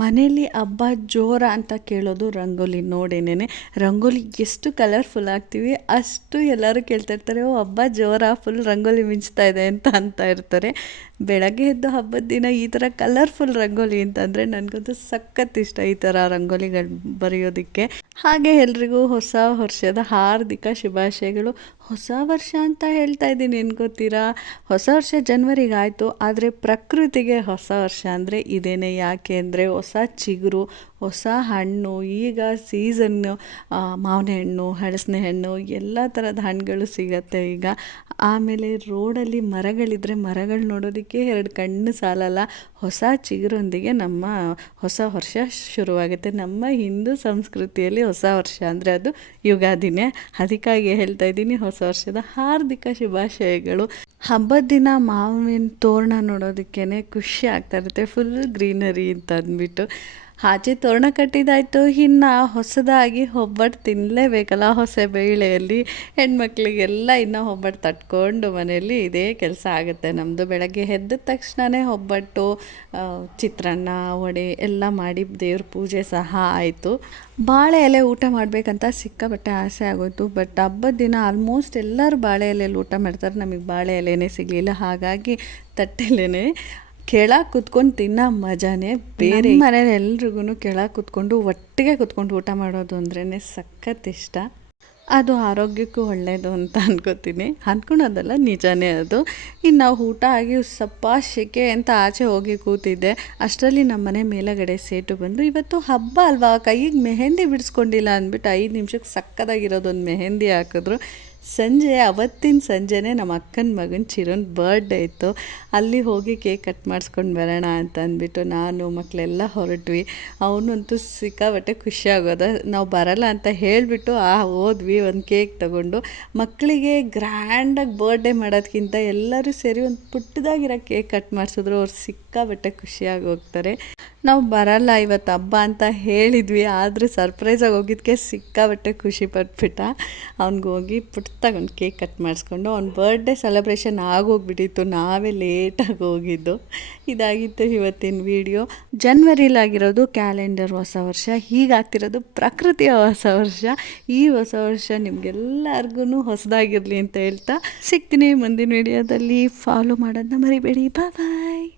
ಮನೇಲಿ ಹಬ್ಬ ಜೋರ ಅಂತ ಕೇಳೋದು ರಂಗೋಲಿ ನೋಡೇನೆ. ರಂಗೋಲಿ ಎಷ್ಟು ಕಲರ್ಫುಲ್ ಆಗ್ತೀವಿ ಅಷ್ಟು ಎಲ್ಲರೂ ಕೇಳ್ತಾ ಇರ್ತಾರೆ, ಓ ಹಬ್ಬ ಜೋರ, ಫುಲ್ ರಂಗೋಲಿ ಮಿಂಚ್ತಾ ಇದೆ ಅಂತ ಇರ್ತಾರೆ. ಬೆಳಗ್ಗೆ ಎದ್ದು ಹಬ್ಬದ ದಿನ ಈ ಥರ ಕಲರ್ಫುಲ್ ರಂಗೋಲಿ ಅಂತಂದರೆ ನನಗಂತೂ ಸಖತ್ ಇಷ್ಟ, ಈ ಥರ ರಂಗೋಲಿಗಳು ಬರೆಯೋದಕ್ಕೆ. ಹಾಗೆ ಎಲ್ರಿಗೂ ಹೊಸ ವರ್ಷದ ಹಾರ್ದಿಕ ಶುಭಾಶಯಗಳು. ಹೊಸ ವರ್ಷ ಅಂತ ಹೇಳ್ತಾ ಇದ್ದೀನಿ ಅನ್ಕೋತೀರಾ, ಹೊಸ ವರ್ಷ ಜನವರಿಗೆ ಆಯಿತು, ಆದರೆ ಪ್ರಕೃತಿಗೆ ಹೊಸ ವರ್ಷ ಅಂದರೆ ಇದೇನೆ. ಯಾಕೆ ಅಂದರೆ ಹೊಸ ಚಿಗುರು, ಹೊಸ ಹಣ್ಣು, ಈಗ ಸೀಸನ್ನು ಮಾವಿನ ಹಣ್ಣು, ಹಲಸಿನ ಹಣ್ಣು, ಎಲ್ಲ ಥರದ ಹಣ್ಣುಗಳು ಸಿಗತ್ತೆ ಈಗ. ಆಮೇಲೆ ರೋಡಲ್ಲಿ ಮರಗಳಿದ್ದರೆ ಮರಗಳು ನೋಡೋದಕ್ಕೆ ಎರಡು ಕಣ್ಣು ಸಾಲಲ್ಲ. ಹೊಸ ಚಿಗುರೊಂದಿಗೆ ನಮ್ಮ ಹೊಸ ವರ್ಷ ಶುರುವಾಗುತ್ತೆ. ನಮ್ಮ ಹಿಂದೂ ಸಂಸ್ಕೃತಿಯಲ್ಲಿ ಹೊಸ ವರ್ಷ ಅಂದರೆ ಅದು ಯುಗಾದಿನೇ. ಅದಕ್ಕಾಗಿ ಹೇಳ್ತಾ ಇದ್ದೀನಿ, ಹೊಸ ವರ್ಷದ ಹಾರ್ದಿಕ ಶುಭಾಶಯಗಳು. ಹಬ್ಬದ ದಿನ ಮಾವಿನ ತೋರಣ ನೋಡೋದಕ್ಕೇ ಖುಷಿ ಆಗ್ತಾ ಇರುತ್ತೆ, ಫುಲ್ ಗ್ರೀನರಿ ಅಂತ ಅಂದ್ಬಿಟ್ಟು. ಆಚೆ ತೋರಣ ಕಟ್ಟಿದಾಯಿತು, ಇನ್ನು ಹೊಸದಾಗಿ ಒಬ್ಬಟ್ಟು ತಿನ್ನಲೇಬೇಕಲ್ಲ ಹೊಸ ಬೇಳೆಯಲ್ಲಿ. ಹೆಣ್ಮಕ್ಳಿಗೆಲ್ಲ ಇನ್ನು ಒಬ್ಬಟ್ಟು ತಟ್ಕೊಂಡು ಮನೆಯಲ್ಲಿ ಇದೇ ಕೆಲಸ ಆಗುತ್ತೆ ನಮ್ಮದು. ಬೆಳಗ್ಗೆ ಎದ್ದ ತಕ್ಷಣವೇ ಒಬ್ಬಟ್ಟು, ಚಿತ್ರಾನ್ನ, ವಡೆ ಎಲ್ಲ ಮಾಡಿ ದೇವ್ರ ಪೂಜೆ ಸಹ ಆಯಿತು. ಬಾಳೆ ಎಲೆ ಊಟ ಮಾಡಬೇಕಂತ ಸಿಕ್ಕಾಪಟ್ಟೆ ಆಸೆ ಆಗೋಯ್ತು. ಬಟ್ ಹಬ್ಬದ ದಿನ ಆಲ್ಮೋಸ್ಟ್ ಎಲ್ಲರೂ ಬಾಳೆ ಎಲೆಯಲ್ಲಿ ಊಟ ಮಾಡ್ತಾರೆ, ನಮಗೆ ಬಾಳೆ ಎಲೆನೇ ಸಿಗಲಿಲ್ಲ. ಹಾಗಾಗಿ ತಟ್ಟೆಲೇನೆ ಕೆಳಗೆ ಕುತ್ಕೊಂಡು ತಿನ್ನೋ ಮಜಾನೇ ಬೇರೆ. ಮನೇಲಿ ಎಲ್ರಿಗೂ ಕೆಳಗೆ ಕುತ್ಕೊಂಡು ಒಟ್ಟಿಗೆ ಕುತ್ಕೊಂಡು ಊಟ ಮಾಡೋದು ಅಂದ್ರೇ ಸಖತ್ ಇಷ್ಟ. ಅದು ಆರೋಗ್ಯಕ್ಕೂ ಒಳ್ಳೆಯದು ಅಂತ ಅಂದ್ಕೊಳೋದಲ್ಲ, ನಿಜಾನೇ ಅದು. ಇನ್ನು ನಾವು ಊಟ ಆಗಿ ಸ್ವಲ್ಪ ಸೆಕೆ ಅಂತ ಆಚೆ ಹೋಗಿ ಕೂತಿದ್ದೆ, ಅಷ್ಟರಲ್ಲಿ ನಮ್ಮ ಮನೆ ಮೇಲುಗಡೆ ಸೇಟು ಬಂದು, ಇವತ್ತು ಹಬ್ಬ ಅಲ್ವಾ, ಕೈಗೆ ಮೆಹಂದಿ ಬಿಡಿಸ್ಕೊಂಡಿಲ್ಲ ಅಂದ್ಬಿಟ್ಟು 5 ನಿಮಿಷಕ್ಕೆ ಸಕ್ಕದಾಗಿರೋದೊಂದು ಮೆಹಂದಿ ಹಾಕಿದ್ರು. ಅವತ್ತಿನ ಸಂಜೆನೇ ನಮ್ಮ ಅಕ್ಕನ ಮಗನ ಚಿರೋನ್ ಬರ್ಡೇ ಇತ್ತು. ಅಲ್ಲಿ ಹೋಗಿ ಕೇಕ್ ಕಟ್ ಮಾಡಿಸ್ಕೊಂಡು ಬರೋಣ ಅಂತ ಅಂದ್ಬಿಟ್ಟು ನಾನು ಮಕ್ಕಳೆಲ್ಲ ಹೊರಟ್ವಿ. ಅವನಂತೂ ಸಿಕ್ಕಾಬಟ್ಟೆ ಖುಷಿಯಾಗೋದ. ನಾವು ಬರಲ್ಲ ಅಂತ ಹೇಳಿಬಿಟ್ಟು ಹೋದ್ವಿ ಒಂದು ಕೇಕ್ ತಗೊಂಡು. ಮಕ್ಕಳಿಗೆ ಗ್ರ್ಯಾಂಡಾಗಿ ಬರ್ಡೇ ಮಾಡೋದಕ್ಕಿಂತ ಎಲ್ಲರೂ ಸೇರಿ ಒಂದು ಪುಟ್ಟದಾಗಿರೋ ಕೇಕ್ ಕಟ್ ಮಾಡಿಸಿದ್ರು, ಅವ್ರು ಸಿಕ್ಕಾಬಟ್ಟೆ ಖುಷಿಯಾಗಿ ಹೋಗ್ತಾರೆ. ನಾವು ಬರಲ್ಲ ಇವತ್ತು ಹಬ್ಬ ಅಂತ ಹೇಳಿದ್ವಿ, ಆದರೆ ಸರ್ಪ್ರೈಸಾಗಿ ಹೋಗಿದ್ದಕ್ಕೆ ಸಿಕ್ಕಾಬಟ್ಟೆ ಖುಷಿ ಪಟ್ಬಿಟ್ಟ. ಅವ್ನಿಗೋಗಿ ಪುಟ್ಟದಾಗೊಂದು ಕೇಕ್ ಕಟ್ ಮಾಡಿಸ್ಕೊಂಡು ಅವ್ನ ಬರ್ಡೇ ಸೆಲೆಬ್ರೇಷನ್ ಆಗೋಗ್ಬಿಟ್ಟಿತ್ತು, ನಾವೇ ಲೇಟಾಗಿ ಹೋಗಿದ್ದು. ಇದಾಗಿತ್ತು ಇವತ್ತಿನ ವಿಡಿಯೋ. ಜನವರಿಲಾಗಿರೋದು ಕ್ಯಾಲೆಂಡರ್ ಹೊಸ ವರ್ಷ, ಹೀಗಾಗ್ತಿರೋದು ಪ್ರಕೃತಿಯ ಹೊಸ ವರ್ಷ. ಈ ಹೊಸ ವರ್ಷ ನಿಮಗೆಲ್ಲರಿಗೂ ಹೊಸದಾಗಿರಲಿ ಅಂತ ಹೇಳ್ತಾ ಸಿಗ್ತೀನಿ ಮುಂದಿನ ವಿಡಿಯೋದಲ್ಲಿ. ಫಾಲೋ ಮಾಡೋದನ್ನ ಮರಿಬೇಡಿ. ಬಾಯ್.